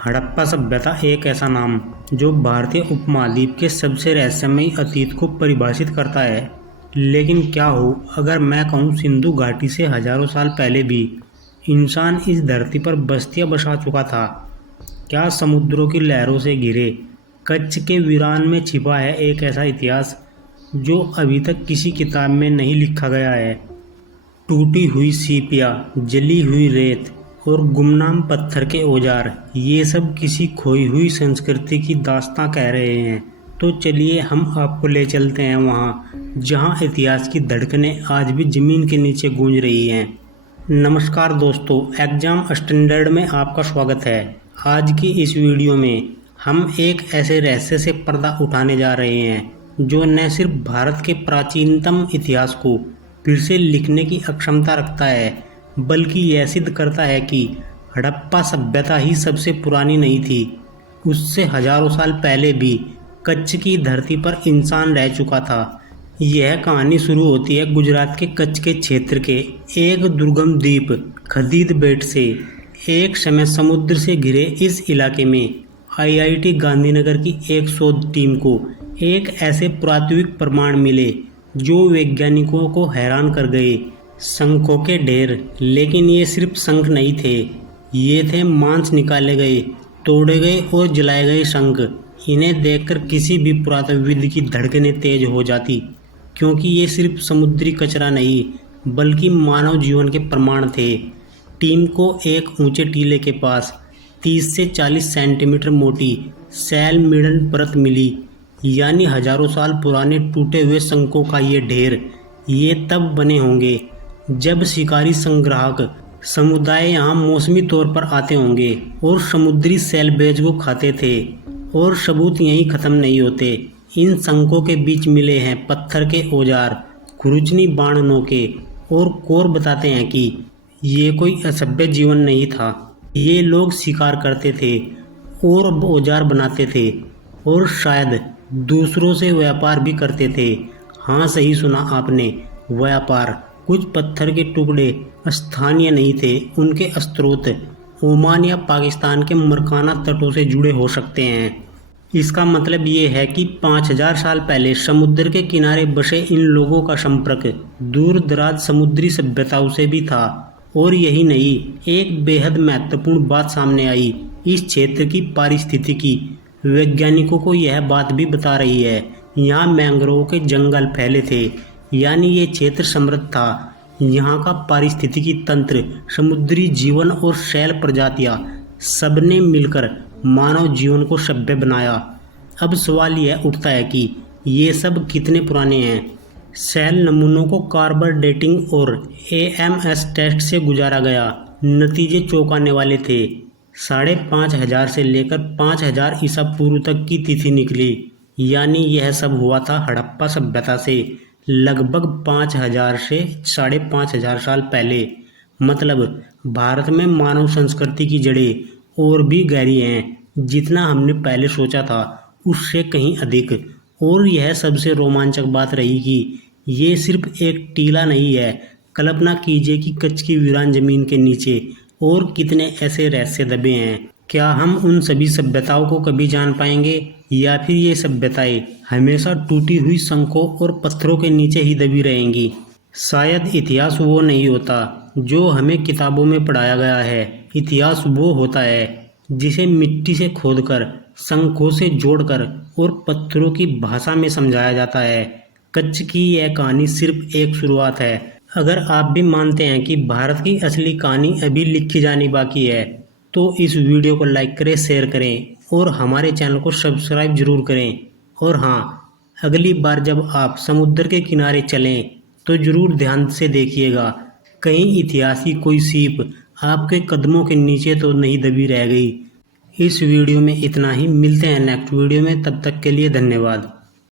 हड़प्पा सभ्यता एक ऐसा नाम जो भारतीय उपमहाद्वीप के सबसे रहस्यमयी अतीत को परिभाषित करता है। लेकिन क्या हो अगर मैं कहूँ सिंधु घाटी से हजारों साल पहले भी इंसान इस धरती पर बस्तियां बसा चुका था। क्या समुद्रों की लहरों से घिरे कच्छ के वीरान में छिपा है एक ऐसा इतिहास जो अभी तक किसी किताब में नहीं लिखा गया है। टूटी हुई सीपियाँ, जली हुई रेत और गुमनाम पत्थर के औजार, ये सब किसी खोई हुई संस्कृति की दास्तां कह रहे हैं। तो चलिए हम आपको ले चलते हैं वहाँ जहाँ इतिहास की धड़कनें आज भी ज़मीन के नीचे गूंज रही हैं। नमस्कार दोस्तों, एग्जाम स्टैंडर्ड में आपका स्वागत है। आज की इस वीडियो में हम एक ऐसे रहस्य से पर्दा उठाने जा रहे हैं जो न सिर्फ भारत के प्राचीनतम इतिहास को फिर से लिखने की अक्षमता रखता है, बल्कि यह सिद्ध करता है कि हड़प्पा सभ्यता ही सबसे पुरानी नहीं थी। उससे हजारों साल पहले भी कच्छ की धरती पर इंसान रह चुका था। यह कहानी शुरू होती है गुजरात के कच्छ के क्षेत्र के एक दुर्गम द्वीप खदीद बेट से। एक समय समुद्र से घिरे इस इलाके में आईआईटी गांधीनगर की एक शोध टीम को एक ऐसे पुरातात्विक प्रमाण मिले जो वैज्ञानिकों को हैरान कर गए। शंखों के ढेर, लेकिन ये सिर्फ शंख नहीं थे, ये थे मांस निकाले गए, तोड़े गए और जलाए गए शंख। इन्हें देखकर किसी भी पुरातत्वविद की धड़कनें तेज हो जाती, क्योंकि ये सिर्फ समुद्री कचरा नहीं बल्कि मानव जीवन के प्रमाण थे। टीम को एक ऊंचे टीले के पास 30 से 40 सेंटीमीटर मोटी सैल मिडन परत मिली, यानी हजारों साल पुराने टूटे हुए शंखों का ये ढेर। ये तब बने होंगे जब शिकारी संग्राहक समुदाय यहाँ मौसमी तौर पर आते होंगे और समुद्री सेलबेज को खाते थे। और सबूत यहीं ख़त्म नहीं होते। इन शंखों के बीच मिले हैं पत्थर के औजार, खुरचनी बाण नोके और कोर बताते हैं कि ये कोई असभ्य जीवन नहीं था। ये लोग शिकार करते थे और औजार बनाते थे और शायद दूसरों से व्यापार भी करते थे। हाँ, सही सुना आपने, व्यापार। कुछ पत्थर के टुकड़े स्थानीय नहीं थे, उनके स्रोत ओमान या पाकिस्तान के मरकाना तटों से जुड़े हो सकते हैं। इसका मतलब ये है कि 5000 साल पहले समुद्र के किनारे बसे इन लोगों का संपर्क दूर दराज समुद्री सभ्यताओं से भी था। और यही नहीं, एक बेहद महत्वपूर्ण बात सामने आई। इस क्षेत्र की पारिस्थितिकी वैज्ञानिकों को यह बात भी बता रही है। यहाँ मैंग्रोव के जंगल फैले थे, यानी ये क्षेत्र समृद्ध था। यहाँ का पारिस्थितिकी तंत्र, समुद्री जीवन और शैल प्रजातियाँ सबने मिलकर मानव जीवन को सभ्य बनाया। अब सवाल यह उठता है कि ये सब कितने पुराने हैं। शैल नमूनों को कार्बन डेटिंग और AMS टेस्ट से गुजारा गया। नतीजे चौंकाने वाले थे। 5500 से लेकर 5000 ईसा पूर्व तक की तिथि निकली, यानी यह सब हुआ था हड़प्पा सभ्यता से लगभग 5000 से 5500 साल पहले। मतलब भारत में मानव संस्कृति की जड़ें और भी गहरी हैं, जितना हमने पहले सोचा था उससे कहीं अधिक। और यह सबसे रोमांचक बात रही कि ये सिर्फ एक टीला नहीं है। कल्पना कीजिए कि कच्छ की वीरान जमीन के नीचे और कितने ऐसे रहस्य दबे हैं। क्या हम उन सभी सभ्यताओं को कभी जान पाएंगे, या फिर ये सभ्यताएं हमेशा टूटी हुई शंखों और पत्थरों के नीचे ही दबी रहेंगी? शायद इतिहास वो नहीं होता जो हमें किताबों में पढ़ाया गया है। इतिहास वो होता है जिसे मिट्टी से खोदकर, शंखों से जोड़कर और पत्थरों की भाषा में समझाया जाता है। कच्छ की यह कहानी सिर्फ एक शुरुआत है। अगर आप भी मानते हैं कि भारत की असली कहानी अभी लिखी जानी बाकी है, तो इस वीडियो को लाइक करें, शेयर करें और हमारे चैनल को सब्सक्राइब जरूर करें। और हाँ, अगली बार जब आप समुद्र के किनारे चलें तो ज़रूर ध्यान से देखिएगा, कहीं इतिहास की कोई सीप आपके कदमों के नीचे तो नहीं दबी रह गई। इस वीडियो में इतना ही। मिलते हैं नेक्स्ट वीडियो में, तब तक के लिए धन्यवाद।